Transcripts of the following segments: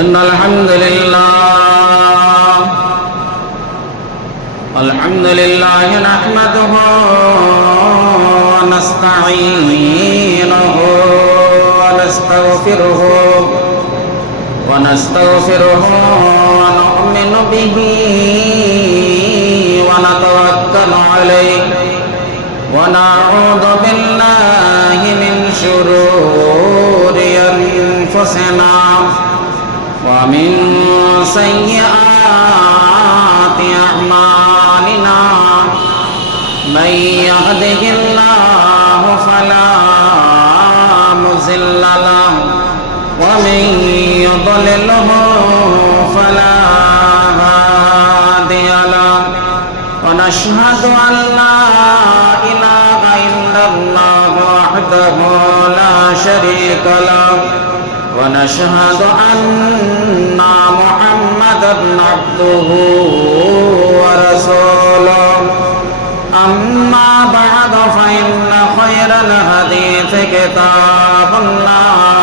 إن الحمد لله نحمده ونستعينه ونستغفره ونؤمن به ونتوكل عليه ونعوذ بالله من شرور أنفسنا ومن سيئات أعمالنا من يهده الله فلا مضل له ومن يضلله فلا هادي له ونشهد أن لا إله إلا الله وحده لا شريك له ونشهد أن محمدا عبده ورسوله أما بعد فإن خير الحديث كتاب الله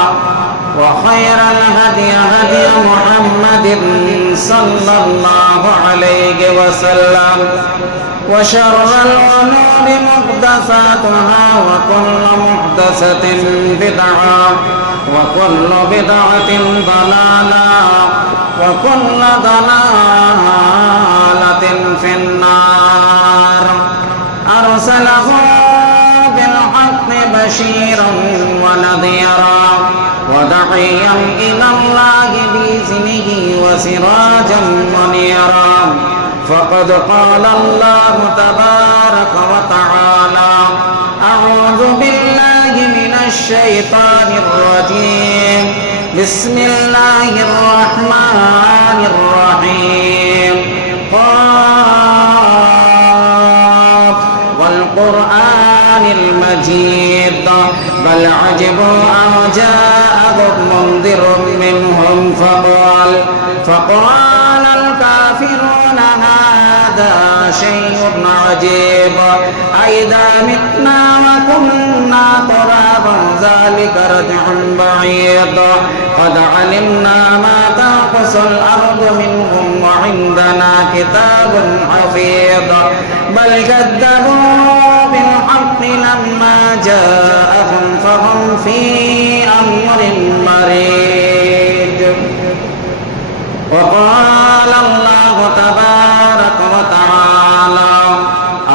وخير الهدي هدي محمد صلى الله عليه وسلم وشر الأمور محدثاتها وكل محدثة بدعة وكل بدعة ضلالة وكل ضلالة في النار أرسله بالحق بشيرا ونذيرا وداعيا إلى الله بإذنه وسراجا منيرا فقد قال الله تبارك وتعالى أعوذ بالله من الشيطان الرجيم بسم الله الرحمن الرحيم قاف والقرآن المجيد بل عجبوا أن جاءهم منذر منهم فقال الكافرون هذا شيء عجيب أئذا متنا وكنا ترابا ذلك رجع بعيد قد علمنا ما تنقص الأرض منهم وعندنا كتاب حفيظ بل كذبوا بالحق لما جاءهم فهم في أمر مريج وقال الله تبارك وتعالى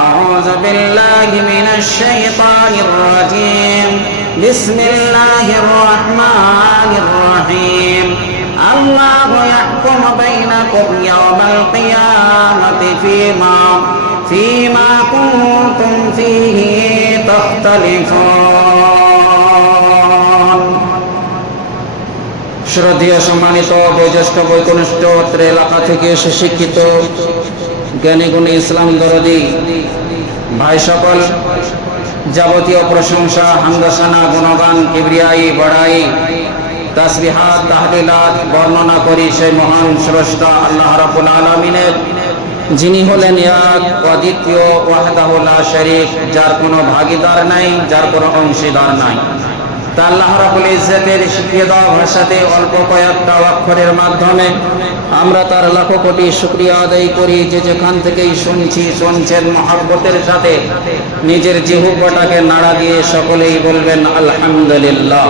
أعوذ بالله من الشيطان الرجيم بسم الله الرحمن الرحيم الله يحكم بينكم يوم القيامة فيما كنتم فيه تختلفون শ্রদ্ধেয় সম্মানিত বয়োজ্যেষ্ঠ বৈকনিষ্ঠ অত্র এলাকা থেকে এসে শিক্ষিত জ্ঞানী গুণী ইসলাম দরদি ভাই সকল, যাবতীয় প্রশংসা হামদসানা গুণগান কিবরিয়াই বড়াই তাসবিহাত তাহলিলাত বর্ণনা করি সেই মহান স্রষ্টা আল্লাহ রাব্বুল আলামিনের, যিনি হলেন এক অদ্বিতীয় ওয়াহদাহু লা শারীক, যার কোনো ভাগীদার নাই, যার কোনো অংশীদার নাই। তা আল্লাহ রাব্বুল ইজ্জতের শিখিয়ে দেওয়া ভাষাতে অল্প কয়েকটা অক্ষরের মাধ্যমে আমরা তার লাখো কোটি শুকরিয়া আদায় করি, যে যেখান থেকেই শুনছেন মহব্বতের সাথে নিজের জিহ্বাটাকে নাড়া দিয়ে সকলেই বলবেন আলহামদুলিল্লাহ।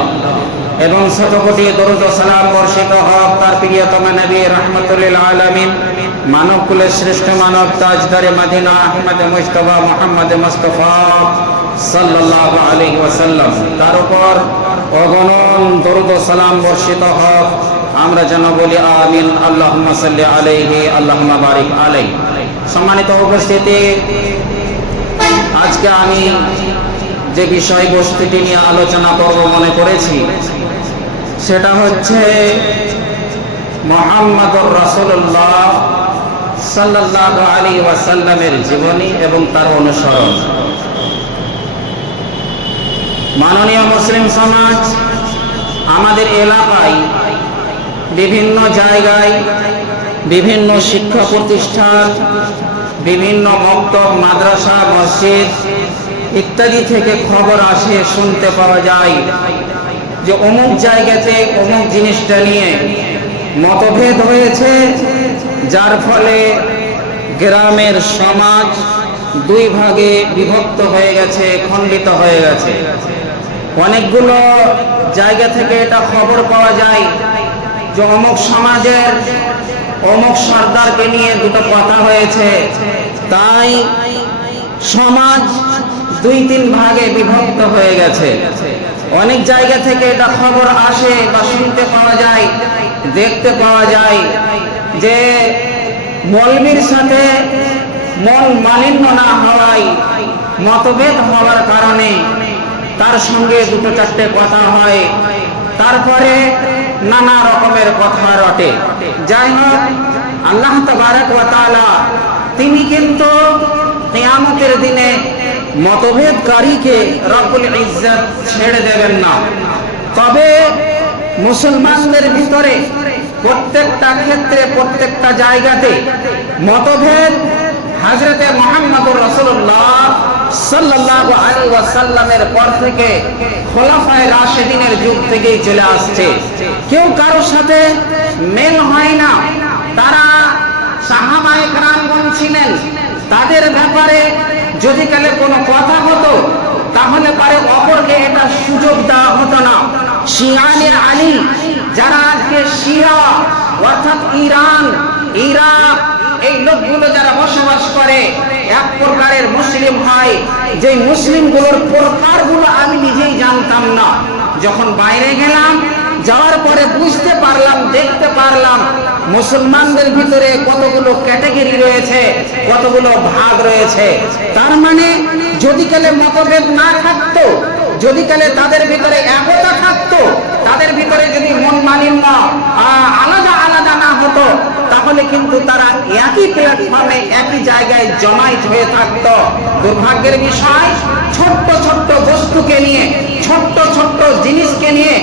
এবং শত কোটি দরুদ ও সালাম বর্ষিত হোক তার প্রিয়তম নবী রাহমাতুল লিল আলামিন, মানব কুলের শ্রেষ্ঠ মানব তাজদারে মদিনা আহমদ মুজতবা মুহাম্মদ মুস্তাফা সাল্লাল্লাহু আলাইহি ওয়াসাল্লাম, তার উপর অগণন দরুদ ও সালাম বর্ষিত হোক। আমরা যেন বলি আমিন, আল্লাহুম্মা সাল্লি আলাইহি আল্লাহুম্মা বারিক আলাইহি। সম্মানিত উপস্থিতি, আজকে আমি যে বিষয়বস্তুটি নিয়ে আলোচনা করব মনে করেছি, সেটা হচ্ছে মুহাম্মদুর রাসূলুল্লাহ সাল্লাল্লাহু আলাইহি ওয়াসাল্লামের জীবনী এবং তার অনুসরণ। মাননীয় মুসলিম সমাজ, আমাদের এলাকায় বিভিন্ন জায়গায় বিভিন্ন শিক্ষা প্রতিষ্ঠান, বিভিন্ন মক্তব, মাদ্রাসা, মসজিদ ইত্যাদি থেকে খবর আসে, শুনতে পাওয়া যায় যে অমুক জায়গাতে অমুক জিনিসটা নিয়ে মতভেদ হয়েছে, যার ফলে গ্রামের সমাজ দুই ভাগে বিভক্ত হয়ে গেছে, খণ্ডিত হয়ে গেছে। অনেকগুলো জায়গা থেকে এটা খবর পাওয়া যায় যে অমুক সমাজের অমুক সর্দারকে নিয়ে দুটো কথা হয়েছে, তাই সমাজ দুই তিন ভাগে বিভক্ত হয়ে গেছে। অনেক জায়গা থেকে এটা খবর আসে বা শুনতে পাওয়া যায়, দেখতে পাওয়া যায় যে মৌলবীর সাথে মন মালিন্য না হওয়ায়, মতভেদ হওয়ার কারণে তার সঙ্গে দুটো চারটে কথা হয়, তারপরে নানা রকমের কথা রটে। যাই হোক, আল্লাহ তাবারক ওয়া তাআলা তিনি কিন্তু কিয়ামতের দিনে মতভেদকারীকে রব্বুল ইজ্জত ছেড়ে দেবেন না। তবে মুসলমানদের ভিতরে প্রত্যেকটা ক্ষেত্রে, প্রত্যেকটা জায়গাতে মতভেদ হযরতে মুহাম্মদুর রাসূলুল্লাহ সাল্লাল্লাহু আলাইহি ওয়াসাল্লামের পর থেকে খোলাফায়ে রাশিদিনের যুগ থেকেই চলে আসছে। কেউ কারোর সাথে মেল হয় না। তারা সাহাবায়ে কেরামগণ ছিলেন, তাদের ব্যাপারে যদি কালে কোনো কথা হতো তাহলে পারে অপরকে এটা সুযোগ দেওয়া হতো না। শিয়ানে আলী, যারা আজকে শিয়া অর্থাৎ ইরান, ইরাক, এই লোকগুলো যারা বসবাস করে, এক প্রকারের মুসলিম হয়, যে মুসলিমগুলোর প্রকারগুলো আমি নিজেই জানতাম না। যখন বাইরে গেলাম, যাওয়ার পরে বুঝতে পারলাম, দেখতে পারলাম মুসলমানদের ভিতরে কতগুলো ক্যাটাগরি রয়েছে, কতগুলো ভাগ রয়েছে। তার মানে যদি কালে মতভেদ না থাকতো, যদি কালে তাদের ভিতরে একতা থাকতো, তাদের ভিতরে যদি মন মালিন্য আলাদা আলাদা না হতো, তাহলে কিন্তু তারা একই প্ল্যাটফর্মে, একই জায়গায় জমায়েত হয়ে থাকতো। দুর্ভাগ্যের বিষয়, ছোট্ট ছোট্ট বস্তুকে নিয়ে, ছোট্ট ছোট্ট জিনিসকে নিয়ে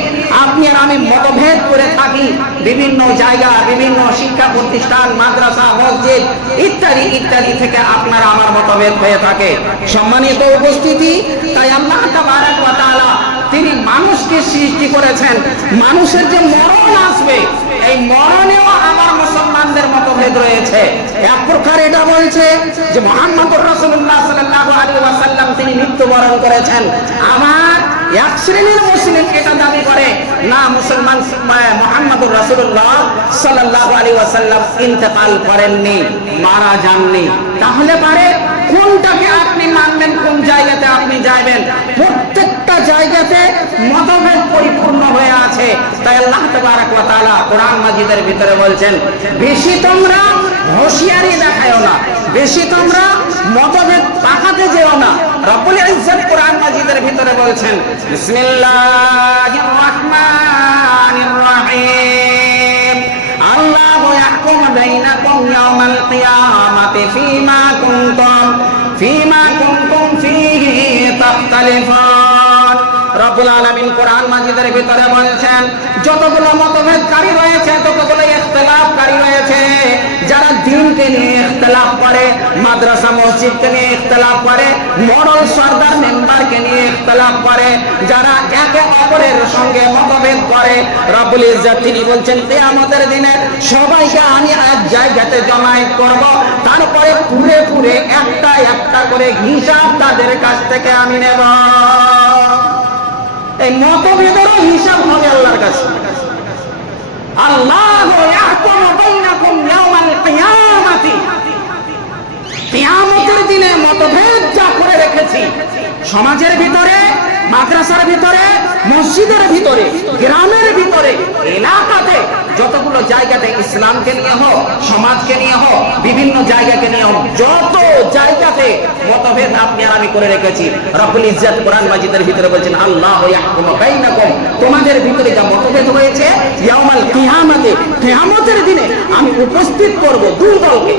আপনি আর আমি মতভেদ করে থাকি। বিভিন্ন জায়গা, বিভিন্ন শিক্ষা প্রতিষ্ঠান, মাদ্রাসা, মসজিদ ইত্যাদি ইত্যাদি থেকে আপনার আমার মতভেদ হয়ে থাকে। সম্মানিত উপস্থিতি, তাই আল্লাহ তাবারক ওয়া তাআলা তিনি মানুষকে সৃষ্টি করেছেন। মানুষের যে মরণ আসবে, এই মরণেও আমার মুসলমানদের মতভেদ রয়েছে। এক প্রকার এটা বলছে যে মুহাম্মদুর রাসূলুল্লাহ সাল্লাল্লাহু আলাইহি ওয়াসাল্লাম তিনি মৃত্যুবরণ করেছেন। আমার এক শ্রেণীর মুসলিম এটা দাবি করে না, মুসলমান মুহাম্মদুর রাসূলুল্লাহ সাল্লাল্লাহু আলাইহি ওয়াসাল্লাম ইন্তেকাল করেননি, মারা যাননি। তাহলে পারে কোনটাকে আপনি মানবেন, কোন জায়গাতে আপনি যাবেন? প্রত্যেকটা জায়গাতে মতভেদ পরিপূর্ণ হয়ে আছে। তাই আল্লাহ তাবারক ওয়া তাআলা কোরআন মাজিদের ভিতরে বলছেন, বেশি তোমরা হুঁশিয়ারি দেখায়ও না, বেশি তোমরা মতভেদ পাকাতে যেও না। রব্বুল ইজ্জত কোরআন মাজিদের ভিতরে বলছেন, বিসমিল্লাহির রাহমানির রাহিম, আল্লাহু ইয়াহকুমু বাইনাকুম ইয়াওমাল কিয়ামাতি ফীমা কুনতুম ফীহি তাখতালিফুন। রব্বুল আলামিন কোরআন মাজিদের ভিতরে বলেছেন, যতগুলো মতভেদকারী রয়েছে, যতগুলো ইখতিলাফকারী রয়েছে, যারা দ্বীনকে নিয়ে ইখতিলাফ করে, মাদ্রাসা মসজিদকে নিয়ে ইখতিলাফ করে, মরল সরদার মেম্বারকে নিয়ে ইখতিলাফ করে, যারা একে অপরের সঙ্গে মতভেদ করে, রব্বুল ইজ্জত তিনি বলছেন কিয়ামতের দিনে সবাইকে আমি এক জায়গাতে জমায়েত করব, তারপরে পুরে পুরে একটা একটা করে হিসাব তাদের কাছ থেকে আমি নেব। এই মতভেদেরও হিসাব হবে আল্লাহর কাছে। আল্লাহু ইয়াহকুমু বাইনাকুম ইয়াওমাল কিয়ামাতি, কিয়ামতের দিনে মতভেদ যা করে রেখেছি সমাজের ভিতরে, মাদ্রাসার ভিতরে, মসজিদের ভিতরে, গ্রামের ভিতরে, এলাকাতে, যতগুলো জায়গাতে ইসলামকে নিয়ে হোক, সমাজকে নিয়ে হোক, বিভিন্ন জায়গাকে নিয়ে হোক, যত জায়গাতে মতভেদ আপনি আর আমি করে রেখেছি, রব্বুল ইজ্জত কোরআন মাজিদের ভিতরে বলছেন, আল্লাহু ইয়াহকুমু বাইনাকুম, তোমাদের ভিতরে যা মতভেদ হয়েছে ইয়াউমাল কিয়ামাতে, কিয়ামতের দিনে আমি উপস্থিত করব দুই দলকে,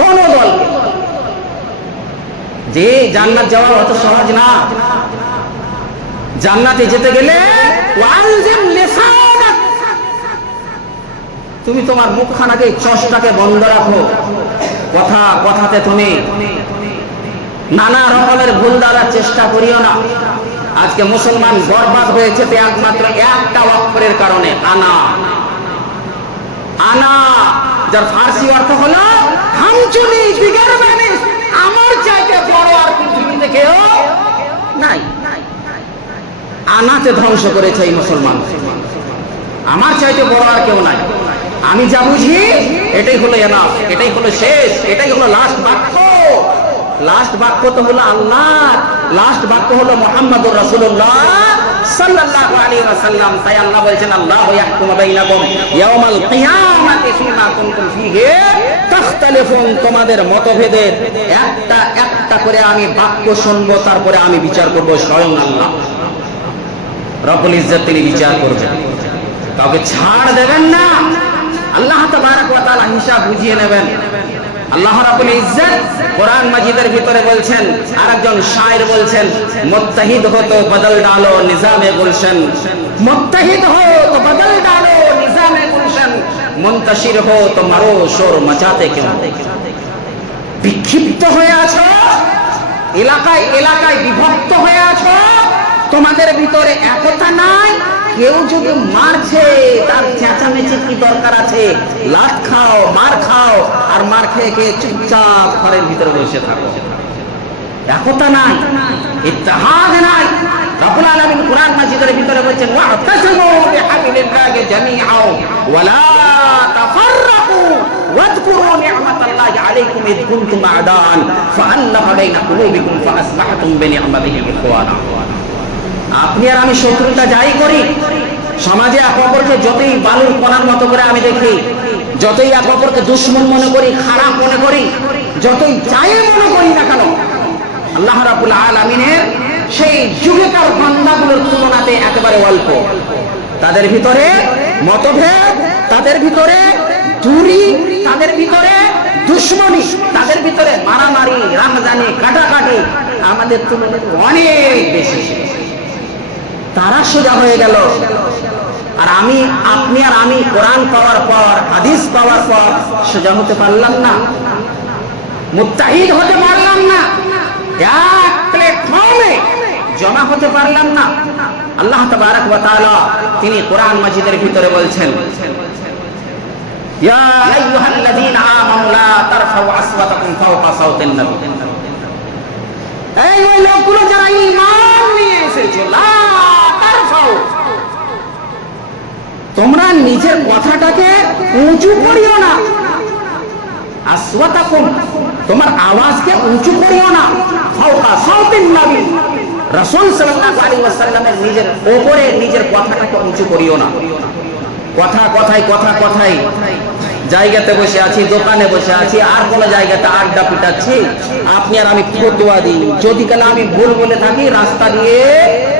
দোনো দলকে। যে জান্নাত যাওয়া অত সহজ না। জান্নাতে যেতে গেলে ওয়ালজিম লিসানাক, তুমি তোমার মুখখানাকে, চোখটাকে বন্ধ রাখো, কথাতে তুমি নানা রকমের ভুল দ্বারা চেষ্টা করিও না। আজকে মুসলমান বরবাদ হয়েছে একমাত্র একটা অক্ষরের কারণে, আনা। আনা যার ফার্সি অর্থ হলো হামচুনি, বিগার মানুষ, আমার চাইতে বড় আর পৃথিবীতে কেউ নাই। আনাতে ধ্বংস করেছে এই মুসলমান, আমার চাইতে বড় আর কেউ নাই। আমি যা বুঝি এটাই হলো এনাফ, এটাই হলো শেষ, এটাই হলো লাস্ট বাক্য। লাস্ট বাক্য তো হলো আল্লাহ, লাস্ট বাক্য হলো মুহাম্মদুর রাসূলুল্লাহ সাল্লাল্লাহু আলাইহি ওয়াসাল্লাম। তাই আল্লাহ বলেছেন, আল্লাহু ইয়াহকুমু বাইনাকুম ইয়াওমাল কিয়ামাতি ফীমা কুনতুম ফীহি তাখতালিফুন। তোমাদের মতভেদের একটা একটা করে আমি বাক্য শুনবো, তারপরে আমি বিচার করব। স্বয়ং আল্লাহ রব্বুল ইজ্জত তিনি বিচার করবেন, কাউকে ছাড় দেবেন না। আল্লাহ তাবারক ওয়া তাআলা হিসাব বুঝিয়ে নেবেন। আল্লাহ রাব্বুল ইজ্জত কোরআন মাজিদের ভিতরে বলছেন, আরেকজন শায়ের বলছেন, মুত্তাহিদ হো তো বদল ডালো নিজামে গুলশন, মুত্তাহিদ হো তো বদল ডালো নিজামে গুলশন, মুনতাশির হো তো মারো শোর মচাতে কেউ। বিক্ষিপ্ত হয়ে আছো, এলাকায় এলাকায় বিভক্ত হয়ে আছো, তোমাদের ভিতরে একতা নাই। কেউ যদি মারছে তার চেঁচামেচির কি দরকার আছে? লাত খাও, মার খাও, আর মার খেয়ে খেয়ে চুপচাপ ঘরের ভিতরে বসে থাকো। একতা নাই, ইত্তেহাদ নাই। রব্বুল আলামিন কুরআন মাজিদের ভিতরে বলেছেন, ওয়াতাসিমু বিহাবিলিল্লাহি জামিআও ওয়া লা তাফাররাকু ওয়াযকুরু নি'মাতাল্লাহি আলাইকুম ইয কুনতুম আ'দাআন ফাআল্লাফা বাইনা কুলুবিকুম ফাআসবাহতুম বিনি'মাতিহি ইখওয়ানা। আপনি আর আমি শত্রুতা যাই করি, সমাজে এক অপরকে যতই বালুর কণার মতো করে আমি দেখি, যতই এক অপরকে দুশমন মনে করি, খারাপ মনে করি, যতই যাই মনে করি না কেন, আল্লাহ রাব্বুল আলামিনের সেই যুগেকার বান্দাগুলোর তুলনাতে একেবারে অল্প। তাদের ভিতরে মতভেদ, তাদের ভিতরে দূরি, তাদের ভিতরে দুশমনি, তাদের ভিতরে মারামারি, রামজানি, কাটাকাটি আমাদের তুলনায় অনেক বেশি। তারা সোজা হয়ে গেল, আর আমি, আপনি আর আমি কোরআন পাওয়ার পর, হাদিস পাওয়ার পর সোজা হতে পারলাম না, মুত্তাহিদ হতে পারলাম না, এক প্ল্যাটফর্মে জমা হতে পারলাম না। আল্লাহ তাবারক ওয়া তাআলা তিনি কোরআন মাজিদের ভিতরে বলছেন, ইয়া আইয়ুহাল্লাযীনা আমানু লা তারফাউ আসওয়াতাকুম ফাওকা সাওতিন নবী। এই ওই লোকগুলো যারা ঈমান নিয়ে এসেছে, লা তারফাউ, তোমরা নিজের কথাটাকে উঁচু করিও না। আসওয়াতাকুম, তোমার আওয়াজকে উঁচু করিও না। ফাওকা সাওতিন নবী, রাসূল সাল্লাল্লাহু আলাইহি ওয়াসাল্লামের নিজের উপরে নিজের কথাটাকে উঁচু করিও না। কথা কথায়, কথা কথায় জায়গাতে বসে আছি, দোকানে বসে আছি, আর কোন জায়গাতে আড্ডা পিটাচ্ছি, আপনি আর আমি ফতোয়া দিই। যদি কালে আমি ভুল বলে থাকি, রাস্তা দিয়ে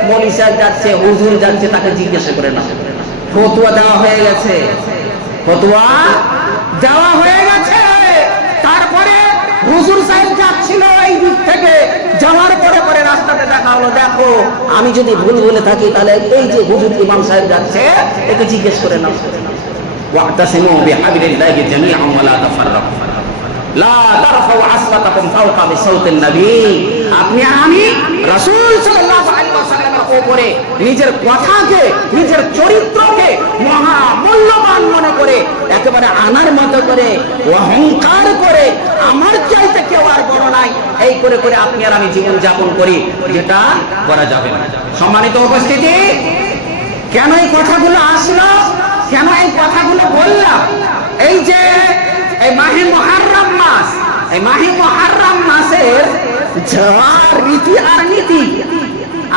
মৌলভী সাহেব যাচ্ছে, হুজুর যাচ্ছে, তাকে জিজ্ঞাসা করে না। ফতোয়া দেওয়া হয়ে গেছে, ফতোয়া দেওয়া হয়ে গেছে। তারপরে হুজুর সাহেব যাচ্ছিল এই দিক থেকে, যাওয়ার পরে পরে রাস্তাতে দেখা হলো, দেখো আমি যদি ভুল বলে থাকি তাহলে এই যে হুজুর ইমাম সাহেব যাচ্ছে, একে জিজ্ঞেস করে নাও। ওয়াতাসিমু বিহাবিলিল্লাহি জামিআন ওয়া লা তাফাররাকু লা তারফাউ আসওয়াতাকুম ফাওকা বিসাউতিন নবী। আপনি আমি রাসূল সাল্লাল্লাহু আলাইহি ওয়াসাল্লামের উপরে নিজের কথাকে, নিজের চরিত্রকে মহা মূল্যবান মনে করে, একেবারে আনার মতো করে, অহংকার করে, আমার চাইতে কেউ আর বড় নাই, এই করে করে আপনি আর আমি জীবন যাপন করি, যেটা করা যাবে না। সম্মানিত উপস্থিতি, কেন এই কথাগুলো আসলো, কেন এই কথাগুলো বললাম? এই যে এই মাহে মুহররম মাস, এই মাহে মুহররম মাসের যার রীতি আর নীতি,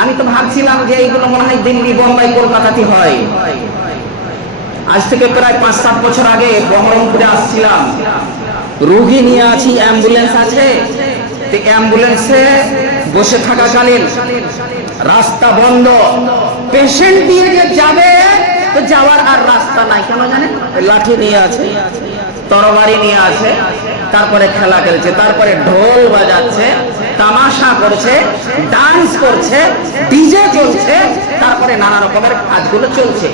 আমি তো ভাবছিলাম যে এইগুলো মনে হয় দিল্লি, বোম্বাই, কলকাতাতে হয়। আজ থেকে প্রায় 5-7 বছর আগে বহরমপুরে আসছিলাম, রোগী নিয়ে আছি, অ্যাম্বুলেন্স আছে, তো অ্যাম্বুলেন্সে বসে থাকাকালীন রাস্তা বন্ধ, পেশেন্ট দিয়ে যে যাবে তো যাওয়ার আর রাস্তা নাই। কেন জানেন? লাঠি নিয়ে আছে, তরবারি নিয়ে আছে, তারপরে খেলা খেলছে, তারপরে ঢোল বাজাচ্ছে, তামাশা করছে, ডান্স করছে, ডিজে চলছে, তারপরে নানা রকমের কাজগুলো চলছে,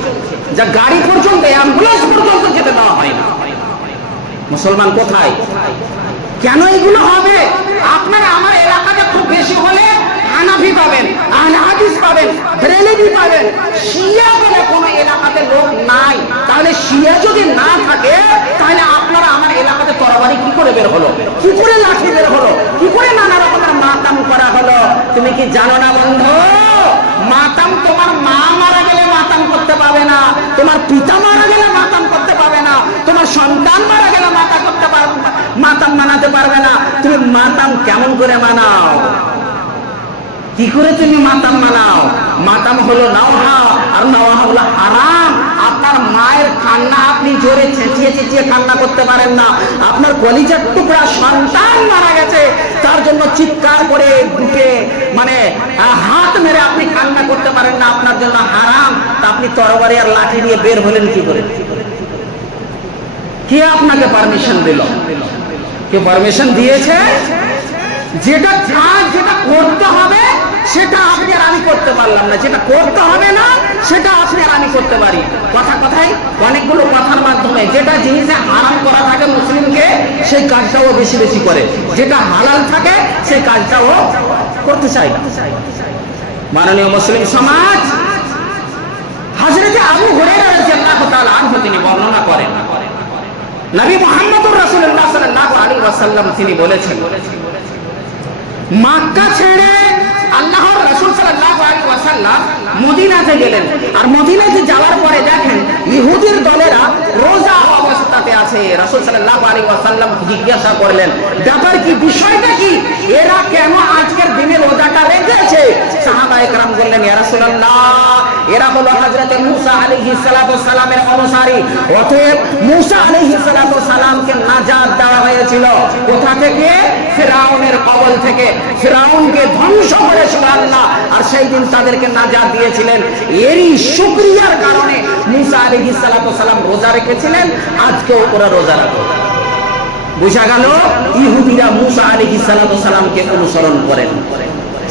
যা গাড়ি পর্যন্ত, অ্যাম্বুলেন্স পর্যন্ত যেতে দেওয়া হয় না। মুসলমান কোথায়? কেন এগুলো হবে? আপনারা আমার এলাকাতে খুব বেশি হলে হানাফি পাবেন, আহলে হাদিস পাবেন। পাবেন, বেরেলভি পাবেন। শিয়া বলে কোনো এলাকাতে লোক নাই। তাহলে শিয়া যদি না থাকে তাহলে আপনারা আমার এলাকাতে তরবারি কি করে বের হলো, কি করে লাঠি বের হলো, কি করে নানা রকমের মাতাম করা হলো? তুমি কি জানো না বন্ধু, মাতাম তোমার মা মারা গেলে মাতাম করতে পারবে না, তোমার পিতা মারা গেলে মাতাম করতে পারবে না, তোমার সন্তান মারা গেলে মাতাম মানাতে পারবে না। তুমি মাতাম কেমন করে মানাও, কি করে তুমি মাতাম মানাও? মাতাম হলো নাওহা, আর নাওহা হলো হারাম। আপনার মায়ের কান্না আপনি জোরে চেঁচিয়ে চেঁচিয়ে কান্না করতে পারেন না। আপনার কলিজার টুকরা সন্তান মারা গেছে, তার জন্য চিৎকার করে বুকে মানে হাত মেরে আপনি কান্না করতে পারেন না, আপনার জন্য হারাম। তা আপনি তরবারি আর লাঠি নিয়ে বের হলেন কি করে? কে আপনাকে পারমিশন দিল? কে পারমিশন দিয়েছে? যেটা কাজ যেটা করতে হবে সেটা আপনি আর আমি করতে পারলাম না, যেটা করতে হবে না সেটা আপনি আর আমি করতে পারি। কথায় অনেকগুলো কথার মাধ্যমে যেটা জিনিসে হারাম করা থাকে মুসলিমকে, সেই কাজটাও বেশি বেশি করে, যেটা হালাল থাকে সেই কাজটাও করতে চাই। মাননীয় মুসলিম সমাজ, হযরতে আবু হুরায়রা রাদিয়াল্লাহু তাআলা আনহু তিনি বর্ণনা করেন, নবী মুহাম্মদুর রাসূলুল্লাহ সাল্লাল্লাহু আলাইহি ওয়াসাল্লাম তিনি বলেছেন, মক্কা ছেড়ে আল্লাহর রাসূল সাল্লাল্লাহু আলাইহি ওয়াসাল্লাম মদিনাতে গেলেন। আর মদিনাতে যাওয়ার পরে দেখেন ইহুদির দলেরা রোজা অবস্থাতে আছে। রাসূল সাল্লাল্লাহু আলাইহি ওয়াসাল্লাম জিজ্ঞাসা করলেন, ব্যাপার কি, বিষয়টা কি, এরা কেন আজকের দিনে রোজাটা রেখেছে? সাহাবায়ে কেরাম বললেন, ইয়া রাসূলুল্লাহ, এরা হলো হযরত মুসা আলাইহিস সালাতু সালামের অনুসারী। অতএব মুসা আলাইহিস সালাতু সালামকে নাজাত দেওয়া হয়েছিল কোথা থেকে? ফিরআউনের কবল থেকে। ফিরআউনকে ধ্বংস করেছিল আল্লাহ, আর সেই দিন তাদেরকে নাজাত দিয়েছিলেন। এরই শুকরিয়ার কারণে মুসা আলাইহিস সালাতু সালাম রোজা রেখেছিলেন, আজকেও ওরা রোজা রাখে। বুঝা গেল, ইহুদিরা মুসা আলাইহিস সালাতু সালামকে অনুসরণ করেন।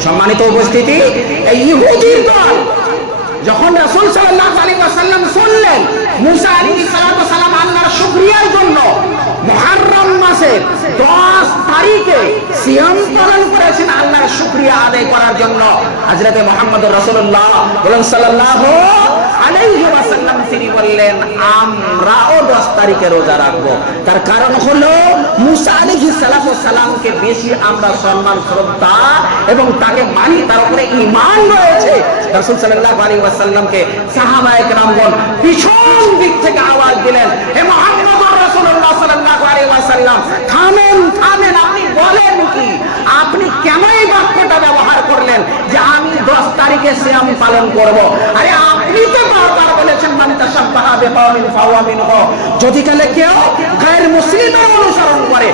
সম্মানিত উপস্থিতি, এই ইহুদির দল যখন রাসূল সাল্লাল্লাহু আলাইহি ওয়াসাল্লাম শুনলেন মুসা আলাইহিস সালাতু সালাম আল্লাহর শুকরিয়ার জন্য মুহররম মাসের 10 তারিখে সিয়াম পালন করেছেন আল্লাহর শুকরিয়া আদায় করার জন্য, হযরতে মুহাম্মদুর রাসূলুল্লাহ সাল্লাল্লাহু আলাইহি ওয়াসাল্লাম তিনি বললেন, আমরাও 10 তারিখে রোজা রাখবো। তার কারণ হলো মুসা আলাইহিস সালাতু সালামকে বেশি আমরা সম্মান শ্রদ্ধা এবং তাকে মানি, তার উপরে ঈমান রয়েছে। রাসূল সাল্লাল্লাহু আলাইহি ওয়াসাল্লামকে সাহাবায়ে কেরামগণ পিছন দিক থেকে আওয়াজ দিলেন, হে মুহাম্মদুর রাসূলুল্লাহ সাল্লাল্লাহু আলাইহি ওয়াসাল্লাম, থামেন থামেন, আপনি বলেন কি? আপনি কেন এই বাক্যটা ব্যবহার করলেন যে আমি 10 তারিখে সিয়াম পালন করব? আরে আপনি তো বারবার বলেছেন, মান তাশাব্বাহা বিকাওমিন ফাহুয়া মিনহু। যদি কালে কেউ গায়র মুসলিমের অনুসরণ করে,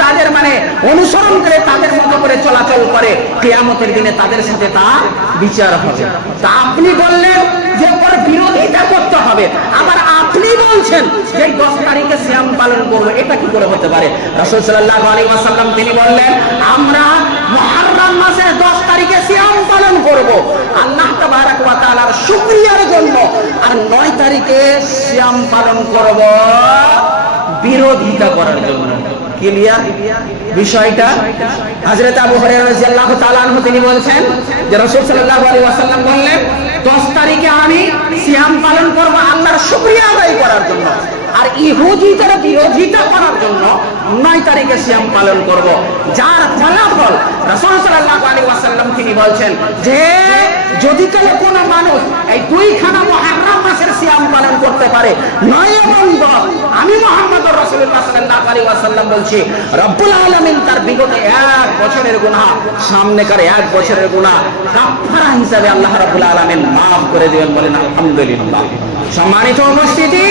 তাদের মানে অনুসরণ করে তাদের মতো করে চলাচল করে, কিয়ামতের দিনে তাদের সাথে তার বিচার হবে। তা আপনি বললেন যে ওর বিরোধিতা করতে হবে, আবার আপনি বলছেন যে 10 তারিখে সিয়াম পালন করব, এটা কি করে হতে পারে? রাসূল সাল্লাল্লাহু আলাইহি ওয়াসাল্লাম তিনি বললেন, আমরা মুহররম মাসের 10 তারিখে সিয়াম পালন করব আল্লাহ তাবারক ওয়া তাআলার শুকরিয়ার জন্য, আর 9 তারিখে সিয়াম পালন করব বিরোধিতা করার জন্য। ক্লিয়ার বিষয়টা? হযরত আবু হুরায়রা রাদিয়াল্লাহু তাআলা আনহু তিনি বলেছেন যে রাসূল সাল্লাল্লাহু আলাইহি ওয়াসাল্লাম বললেন, 10 তারিখে আমি সিয়াম পালন করব আল্লাহর শুকরিয়া আদায় করার জন্য, আর ইহুদিদের বিরোধিতা করার জন্য 9 তারিখে সিয়াম পালন করব। যার ফলাফল রাসূল সাল্লাল্লাহু আলাইহি ওয়াসাল্লাম তিনি বলছেন যে যদি কালে কোনো মানুষ এই দুইখানা মুহররম মাসের সিয়াম পালন করতে পারে, 9 এবং 10, আমি মুহাম্মদুর রাসূলুল্লাহ সাল্লাল্লাহু আলাইহি ওয়াসাল্লাম বলছি, রব্বুল আলামিন তার বিগত 1 বছরের গুনাহ, সামনেকার 1 বছরের গুনাহ কাফারা হিসাবে আল্লাহ রাব্বুল আলামিন maaf করে দিবেন। বলেন আলহামদুলিল্লাহ। সম্মানিত উপস্থিতি,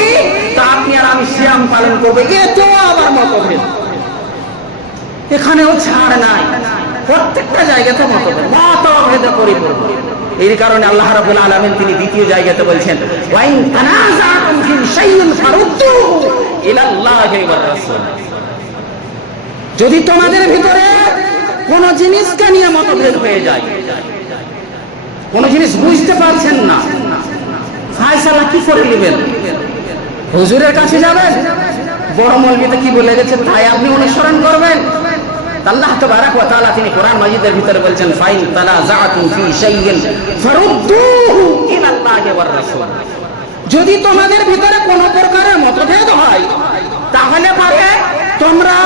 তা আপনি আর আমি সিয়াম পালন করব, এত আবার মতভেদ, এখানেও ছাড় নাই, প্রত্যেকটা জায়গাতে মতভেদে পরিপূর্ণ। এই কারণে আল্লাহ রাব্বুল আলামিন তিনি দ্বিতীয় জায়গাতে বলছেন, ওয়া ইন তানাযাতুম ফি শাইইন ফারুদ্দুহু ইলাল্লাহি ওয়ার রাসূল। যদি তোমাদের ভিতরে কোন জিনিসকে নিয়ে মতভেদ হয়ে যায়, কোন জিনিস বুঝতে পারছেন না, ফায়সালা কি করে নেবেন? হুজুরের কাছে যাবেন, বড় মৌলবীতে কি বলে গেছে তাই আপনি অনুসরণ করবেন, আল্লাহ তাবারাক ওয়া তাআলা তিনি কোরআন মাজিদের ভিতরে বলছেন ফাইন তানাযাতুম ফি শাইইন ফারুদ্দুহু ইলাল্লাহি ওয়ার রাসূল। যদি তোমাদের ভিতরে কোনো প্রকারের মতভেদ হয় তাহলে পারে তোমরা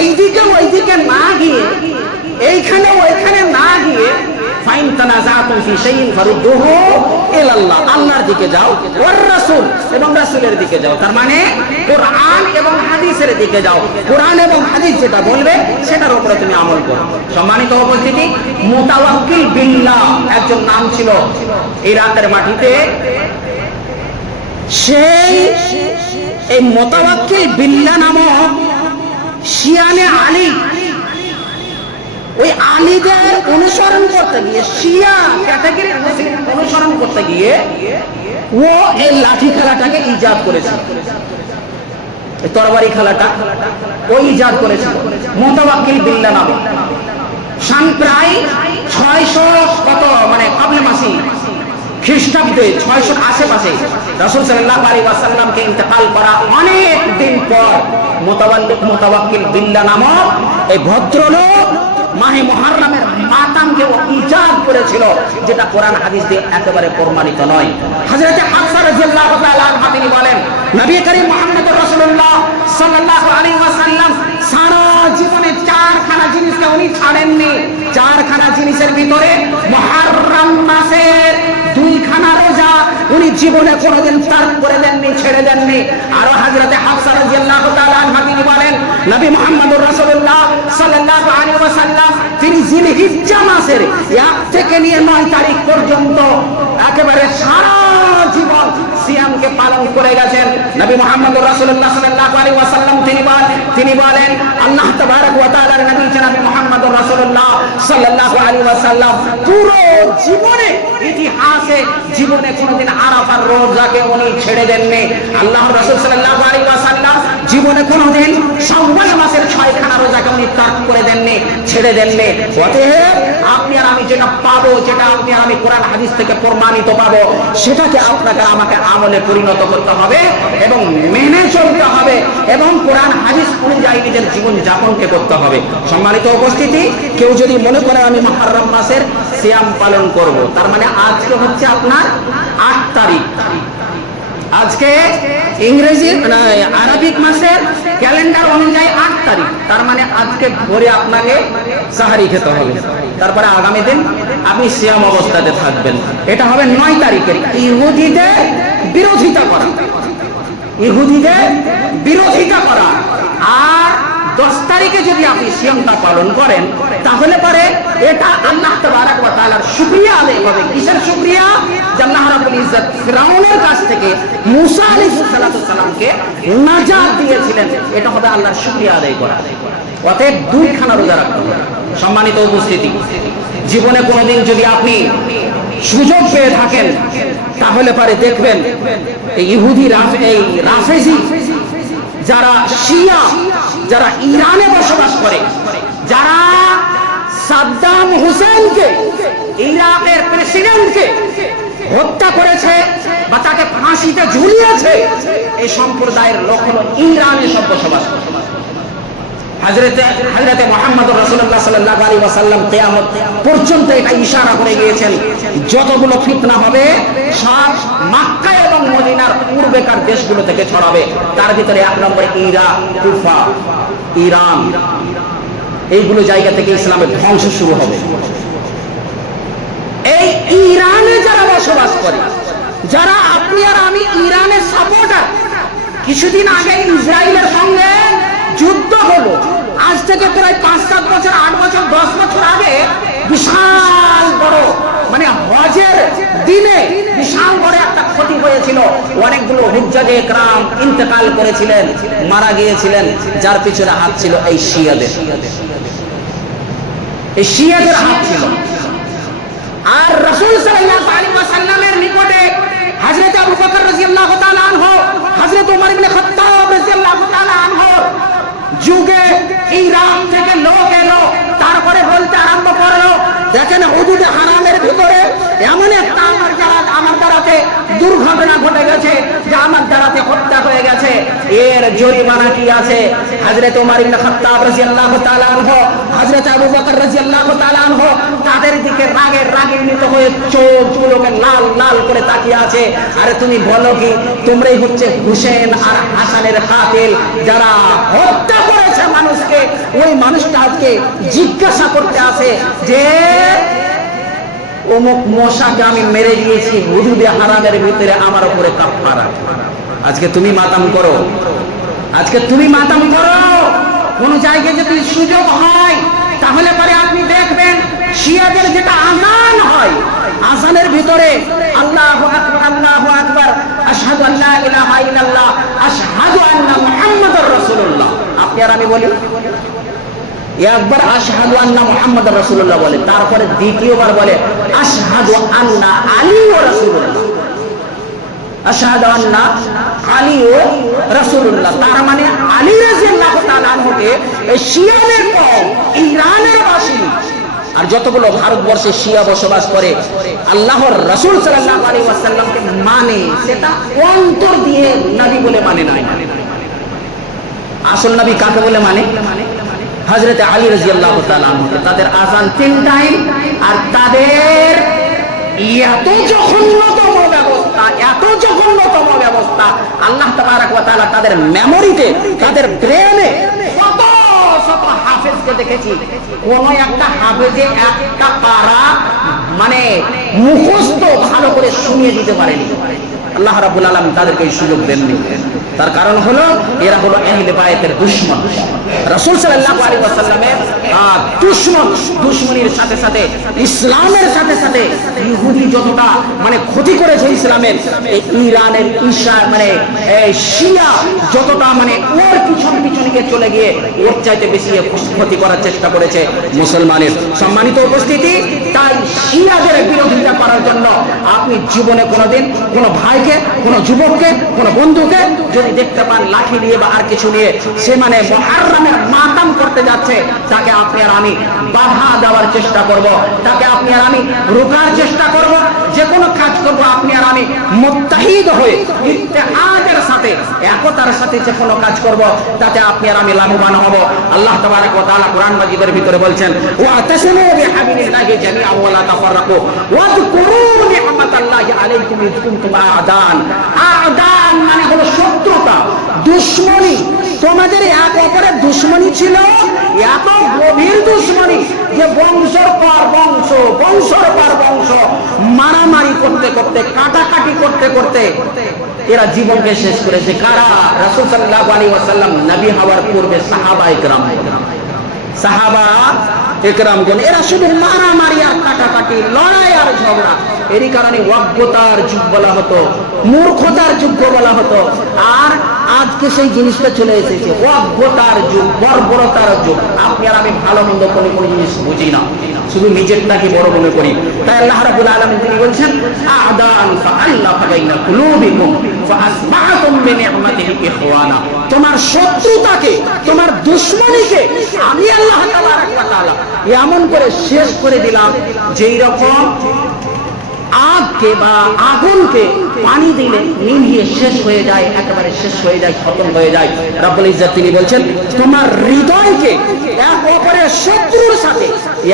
এইদিকে ওইদিকে না গিয়ে এইখানে ওইখানে না গিয়ে ফাইন তানাযাতুম ফি শাইইন ফারুদ্দুহু ইলাল্লাহ, আল্লাহর দিকে যাও, ওয়ার রাসূল এবং রাসূলের দিকে যাও। তার মানে কোরআন এবং হাদিসের দিকে যাও। কোরআন এবং হাদিস যেটা বলবে সেটার উপরে তুমি আমল করো। সম্মানিত উপস্থিতি, মুতাওয়াক্কিল বিল্লাহ একজন নাম ছিল ইরাকের মাটিতে। সেই এই মুতাওয়াক্কিল বিল্লাহ নামক শিয়ানে আলী, ওই আলীদের অনুসরণ করতে গিয়ে, শিয়া ক্যাটাগরির অনুসরণ করতে গিয়ে ও এই লাঠি খেলাটাকে ইজাদ করেছে। তরবারি খেলাটা ও ইজাদ করেছে মুতাওয়াক্কিল বিল্লাহ নামে। প্রায় 600 কত মানে কাবলে মাসি খ্রিস্টাব্দে 600 আশেপাশে রাসূল সাল্লাল্লাহু আলাইহি ওয়াসাল্লামকে ইন্তেকাল করা অনেক দিন পর মুতাওয়াক্কিল বিল্লাহ নামক এই ভদ্রলোক মাহে মুহররমের মাতামকে ইজাদ করেছিল, যেটা কোরআন হাদিস দিয়ে একেবারে প্রমাণিত নয়। হযরত হাফসা রাদিয়াল্লাহু তাআলা আনহা তিনি বলেন, নবী করিম মুহাম্মদুর রাসূলুল্লাহ সাল্লাল্লাহু আলাইহি ওয়াসাল্লাম সারা জীবনে 4খানা জিনিসকে উনি ছাড়েননি। 4খানা জিনিসের ভিতরে মুহররম মাসের 2খানা রোজা উনি জীবনে কোনোদিন তারক করে দেননি, ছেড়ে দেননি। আর হযরত হাফসা রাদিয়াল্লাহু তাআলা আনহা তিনি বলেন, নবী মুহাম্মদুর রাসূলুল্লাহ সাল্লাল্লাহু আলাইহি ওয়াসাল্লাম তিনি জিলহিজ্জা মাসের 1 থেকে নিয়ে 9 তারিখ পর্যন্ত একেবারে সারা জীবন সিয়ামকে পালন করে গেছেন। নবী মুহাম্মদুর রাসূলুল্লাহ সাল্লাল্লাহু আলাইহি ওয়াসাল্লাম তিনি বলেন, আল্লাহ তাবারক ওয়া তাআলার নবী জনাব মুহাম্মদুর রাসূলুল্লাহ সাল্লাল্লাহু আলাইহি ওয়াসাল্লাম পুরো জীবনে ইতিহাসে জীবনে কোনোদিন আরাফার রোজাকে উনি ছেড়ে দেননি। আল্লাহর রাসূল সাল্লাল্লাহু আলাইহি ওয়াসাল্লাম জীবনে কোনোদিন শাওয়াল মাসের 6খানা রোজাকে উনি তারক করে দেননি, ছেড়ে দেননি। অতএব আপনি আর আমি যেটা পাবো, যেটা আপনি আর আমি কোরআন হাদিস থেকে প্রমাণিত পাবো, সেটাকে আপনাকে আমাকে আমলে পরিণত করতে হবে এবং মেনে চলতে হবে এবং কোরআন হাদিস অনুযায়ী নিজের জীবন যাপনকে করতে হবে। সম্মানিত উপস্থিতি, কেউ যদি মনে করে আমি মুহররম মাসের সিয়াম পালন করব, তার মানে আজকে হচ্ছে আপনার 8 তারিখ, আজকে ইংরেজি আরবিক মাসের ক্যালেন্ডার অনুযায়ী 8 তারিখ, তার মানে আজকে ভোরে আপনাকে সাহারি খেতে হবে, তারপরে আগামী দিন আপনি সিয়াম অবস্থাতে থাকবেন। এটা হবে 9 তারিখের। ইহুদিদের বিরোধিতা করা, ইহুদিদের বিরোধিতা করা। আর 10 তারিখে যদি আপনি সিয়ামটা পালন করেন তাহলে পরে এটা আল্লাহ তাবারক ওয়া তাআলার শুকরিয়া আদায় হবে। কিসের শুকরিয়া? যে আল্লাহ রাব্বুল ইজ্জত ফিরাউনের কাছ থেকে মুসা আলাইহিস সালামকে নাজাত দিয়েছিলেন, এটা হবে আল্লাহর শুকরিয়া আদায় করা। অতএব 2খানা রোজা রাখতে হবে। সম্মানিত উপস্থিতি, জীবনে কোনোদিন যদি আপনি সুযোগ পেয়ে থাকেন তাহলে পরে দেখবেন এই ইহুদি এই রাফেজি যারা শিয়া, যারা ইরানে বসবাস করে, যারা সাদ্দাম হুসেনকে ইরাকের প্রেসিডেন্টকে হত্যা করেছে বা তাকে ফাঁসিতে ঝুলিয়েছে, এই সম্প্রদায়ের লোক হলো ইরানে সব বসবাস করে। হযরত মুহাম্মদুর রাসূলুল্লাহ সাল্লাল্লাহু আলাইহি ওয়াসাল্লাম কিয়ামত পর্যন্ত এটা ইশারা করে গিয়েছেন, যতগুলো ফিতনা হবে সব মক্কা এবং মদিনার পূর্বেকার দেশগুলো থেকে ছড়াবে। তার ভিতরে 1 নম্বরে ইরাক, কুফা, ইরান, এইগুলো জায়গা থেকে ইসলামের ধ্বংস শুরু হবে। এই ইরানে যারা বসবাস করে, যারা আপনি আর আমি ইরানের সাপোর্টার, কিছুদিন আগে ইসরায়েলের সঙ্গে যুদ্ধ হলো, আজ থেকে প্রায় 5-7 বছর, 8 বছর, 10 বছর আগে বিশাল বড় মানে হজের দিনে বিশাল বড় একটা ক্ষতি হয়েছিল। অনেকগুলো হুজ্জাজে একরাম ইন্তেকাল করেছিলেন, মারা গিয়েছিলেন, যার পিছনে হাত ছিল এই শিয়াদের, এই শিয়াদের হাত ছিল। আর রাসূল সাল্লাল্লাহু আলাইহি ওয়াসাল্লামের নিকটে হযরত আবু বকর রাদিয়াল্লাহু তাআলা আনহু, হযরত ওমর ইবনে খাত্তাব রাদিয়াল্লাহু তাআলা আনহু যুগে ইরান থেকে লোক এলো, তারপরে বলতে আরম্ভ করলো, দেখেন হুদুদে হারামের ভিতরে এমন একটা আমার দ্বারাতে দুর্ঘটনা ঘটে গেছে, যে আমার দ্বারাতে হত্যা হয়ে গেছে। এর জরিমানা কি আছে? হযরত ওমর ইবনে খাত্তাব রাদিয়াল্লাহু তাআলা আনহু, হযরত আবু বকর রাদিয়াল্লাহু তাআলা আনহু তাদের দিকে রাগান্বিত হয়ে চোখগুলোকে লাল লাল করে তাকিয়ে আছে। আরে তুমি বলো কি তোমরাই হচ্ছে হুসেন আর হাসানের কাতিল, যারা হত্যা করেছে মানুষকে? ওই মানুষটা আজকে জিজ্ঞাসা করতে আছে যে অমুক মশাকে আমি মেরে দিয়েছি, হুদুদে হারামের ভিতরে আমার উপরে কাফারা। আজকে তুমি মাতাম করো, আজকে তুমি মাতাম করো। কোন জায়গায় যদি সুযোগ হয় তাহলে পরে আপনি দেখবেন শিয়াদের যেটা আযান হয়, আযানের ভিতরে আল্লাহু আকবার আল্লাহু আকবার আশহাদু আল্লা ইলাহা ইল্লাল্লাহ আশহাদু আন্না মুহাম্মাদুর রাসূলুল্লাহ। আপনি আর আমি বলি একবার আশহাদু আন্না মুহাম্মাদুর রাসূলুল্লাহ বলে, তারপরে দ্বিতীয়বার বলে আশহাদু আন্না আলী ওয়া রাসূলুল্লাহ, আশহাদু আন্না আলী ওয়া রাসূলুল্লাহ। তার মানে আলী রাদিয়াল্লাহু তাআলা আনহুকে এই শিয়াদের কওম, ইরানের বাসিন্দা আর যতগুলো ভারতবর্ষে শিয়া বসবাস করে আল্লাহর রাসূল সাল্লাল্লাহু আলাইহি ওয়াসাল্লামকে মানে, সেটা অন্তর দিয়ে নবী বলে মানে নাই। আসল নবী কাকে বলে মানে? হযরত আলী রাদিয়াল্লাহু তাআলা আনহু। তাদের আযান 3 টাইম, আর তাদের এত জঘন্যতম ব্যবস্থা, এত জঘন্যতম ব্যবস্থা, আল্লাহ তাবারক ওয়া তাআলা তাদের মেমোরিতে, তাদের ব্রেনে শত শত হাফেজকে দেখেছি, কোন একটা হাফেজে একটা পারা মানে মুখস্থ ভালো করে শুনিয়ে দিতে পারেনি। আল্লাহ রাব্বুল আলামিন তাদেরকে এই সুযোগ দেননি। তার কারণ হলো এরা হলো আহলে বায়তের দুশমন, রাসূল সাল্লাল্লাহু আলাইহি ওয়াসাল্লামের দুশমন। দুশমনির সাথে সাথে ইসলামের সাথে সাথে ইহুদি যতটা মানে ক্ষতি করেছে ইসলামের, এই ইরানের ঈশা মানে এই শিয়া যতটা মানে ওর পিছন পিছনে চলে গিয়ে ওর চাইতে বেশি ক্ষতি করার চেষ্টা করেছে মুসলমানের। সম্মানিত উপস্থিতি, তাই শিয়াদের বিরোধিতা করার জন্য আপনি জীবনে কোনোদিন কোনো ভাইকে, কোনো যুবককে, কোনো বন্ধুকে যদি দেখতে পান লাঠি নিয়ে বা আর কিছু নিয়ে সে মানে মুহররমের মাতাম করতে যাচ্ছে, তাকে আপনি আর আমি বাধা দেওয়ার চেষ্টা করব, তাকে আপনি আর আমি রোকার চেষ্টা করব। যে কোনো কাজ করব আপনি আর আমি মুত্তাহিদ হয়ে ইত্তেহাদের সাথে, একতার সাথে যে কোনো কাজ করব তাতে আপনি আর আমি লাভবান হব। আল্লাহ তাবারক ওয়া তাআলা কোরআন মাজিদের ভিতরে বলছেন ওয়াতাসিমু বিহাবিলিল্লাহি জামিআন ওয়া লা তাফাররাকু ওয়াযকুরু নি'মাতাল্লাহি আলাইকুম ইয কুনতুম আ'দান। আ'দান মানে হলো শত্রুতা, দুশমনী। তোমাদের এক অপরের দুশমনী ছিল, এত গভীর দুশমনী যে বংশের পর বংশ, বংশের পর বংশ মারামারি করতে করতে, কাটাকাটি করতে করতে এরা জীবনকে শেষ করেছে। কারা? রাসূল সাল্লাল্লাহু আলাইহি ওয়াসাল্লাম নবী হওয়ার পূর্বে সাহাবা ইকরাম, সাহাবা ইকরামগণ এরা শুধু মারামারি আর কাটাকাটি, লড়াই আর ঝগড়া। এরই কারণে অজ্ঞতার যুগ বলা হতো, মূর্খতার যুগ বলা হতো। আর আজকে সেই জিনিসটা চলে এসেছে, অজ্ঞতার যুগ, বর্বরতার যুগ। আপনি আর আমি ভালো মন্দ কোনো কোনো জিনিস বুঝি না, শুধু নিজেরটাকে বড় মনে করি। তাই আল্লাহ রাব্বুল আলামিন তিনি বলছেন আ'দান ফাআল্লাফা বাইনা কুলুবিকুম ফাআসবাহতুম বিনি'মাতিহি ইখওয়ানা। তোমার শত্রুতাকে, তোমার দুশমনীকে আমি আল্লাহ তাবারক ওয়া তাআলা এমন করে শেষ করে দিলাম যেই রকম আগকে বা আগুনকে পানি দিলে নিভিয়ে শেষ হয়ে যায়, একেবারে শেষ হয়ে যায়, খতম হয়ে যায়। রব্বুল ইজ্জত তিনি বলছেন তোমার হৃদয়কে এক অপরের শত্রুর সাথে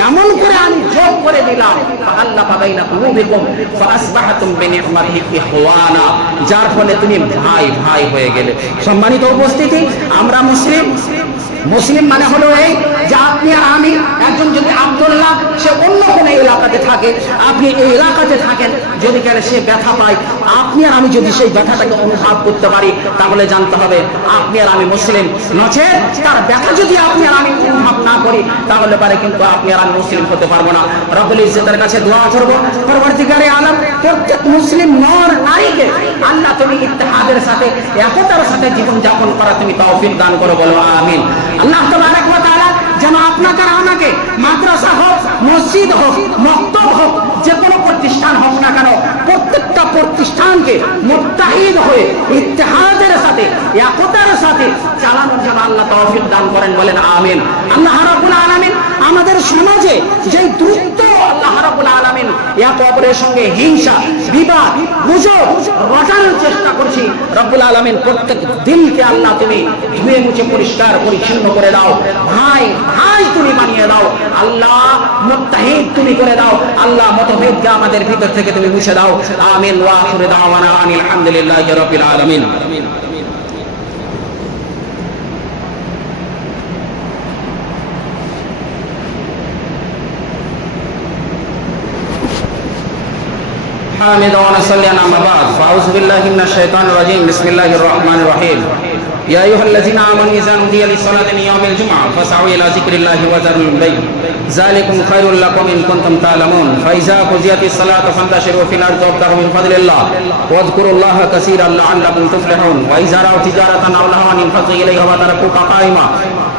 এমন করে আমি যোগ করে দিলাম আল্লাহ বাইনা কুলুবিকুম ফাআসবাহতুম বিনি'মাতিহি ইখওয়ানা, যার ফলে তুমি ভাই ভাই হয়ে গেলে। সম্মানিত উপস্থিতি, আমরা মুসলিম, মুসলিম মানে হলো এই যে আপনি আর আমি, একজন যদি আব্দুল্লাহ সে অন্য কোনো এলাকাতে থাকে, আপনি এই এলাকাতে থাকেন, যদি কেন সে ব্যথা পায়, আপনি আর আমি যদি সেই ব্যথাটাকে অনুভব করতে পারি তাহলে জানতে হবে আপনি আর আমি মুসলিম। নচেত তার ব্যথা যদি আপনি আর আমি অনুভব না করি তাহলে পারে কিন্তু আপনি আর আমি মুসলিম হতে পারবো না। রব্বুল ইজ্জতের কাছে দোয়া করব, পরবর্তীকালে আলম প্রত্যেক মুসলিম নর নারীকে আল্লাহ তুমি ইত্তেহাদের সাথে, একতার সাথে জীবন যাপন করা তুমি তৌফিক দান করো, বলো আমিন। আল্লাহ তাবারক ওয়া তাআলা যেন আপনাকে আর আমাকে মাদ্রাসা হোক, মসজিদ হোক, মক্তব হোক, যে কোনো প্রতিষ্ঠান হোক না কেন, প্রত্যেকটা প্রতিষ্ঠানকে মুত্তাহিদ হয়ে ইত্তেহাদের সাথে, একতার সাথে চালানোর জন্য আল্লাহ তৌফিক দান করেন, বলেন আমিন। আল্লাহ রাব্বুল আলামিন আমাদের সমাজে যে দ্রুত আল্লাহ রাব্বুল আলামিন এক অপরের সঙ্গে হিংসা, বিবাদ, গুজব রটানোর চেষ্টা করছি। রব্বুল আলামিন প্রত্যেক দিনকে আল্লাহ তুমি ধুয়ে মুছে পরিষ্কার পরিচ্ছন্ন করে দাও। ভাই ভাই তুমি বানিয়ে দাও আল্লাহ, মুত্তাহিদ তুমি করে দাও আল্লাহ, মতভেদকে আমাদের ভিতর থেকে তুমি মুছে দাও। আমিন ওয়া আখিরু দাওয়ানা আনিল হামদুলিল্লাহি রাব্বিল আলামিন। حامد ونصلي على ما بعد فأعوذ بالله من الشيطان الرجيم بسم الله الرحمن الرحيم يا أيها الذين آمنوا إذا نودي للصلاة من يوم الجمعة فاسعوا إلى ذكر الله وذروا البيع ذلكم خير لكم إن كنتم تعلمون فإذا قضيت الصلاة فانتشروا في الأرض وابتغوا من فضل الله واذكروا الله كثيرا لعلكم تفلحون وإذا رأوا تجارة أو لهوا انفضوا إليها وتركوك قائما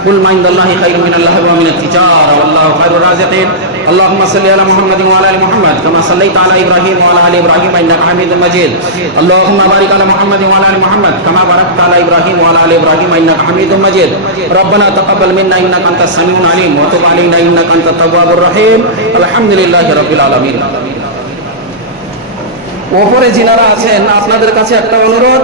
قل ما عند الله خير من اللهو ومن التجارة والله خير الرازقين اللهم صل على محمد وعلى ال محمد كما صليت على ابراهيم وعلى ال ابراهيم انك حميد مجيد اللهم بارك على محمد وعلى ال محمد كما باركت على ابراهيم وعلى ال ابراهيم انك حميد مجيد ربنا تقبل منا انك انت السميع العليم وتب علينا انك انت التواب الرحيم الحمد لله رب العالمين। ওপরে যিনারা আছেন আপনাদের কাছে একটা অনুরোধ,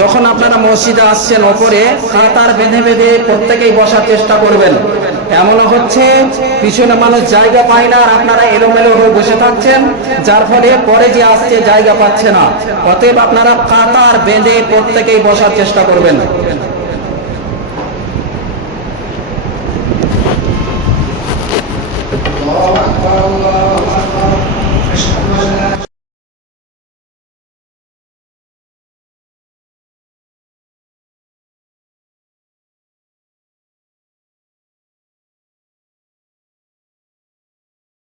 যখন আপনারা মসজিদে আসছেন ওপরে কাতার বেঁধে বেঁধে প্রত্যেকেই বসার চেষ্টা করবেন। এমনও হচ্ছে পিছনে মানুষ জায়গা পায় না আর আপনারা এলোমেলো হয়ে বসে থাকছেন, যার ফলে পরে যে আসছে জায়গা পাচ্ছে না। অতএব আপনারা কাতার বেঁধে প্রত্যেকেই বসার চেষ্টা করবেন।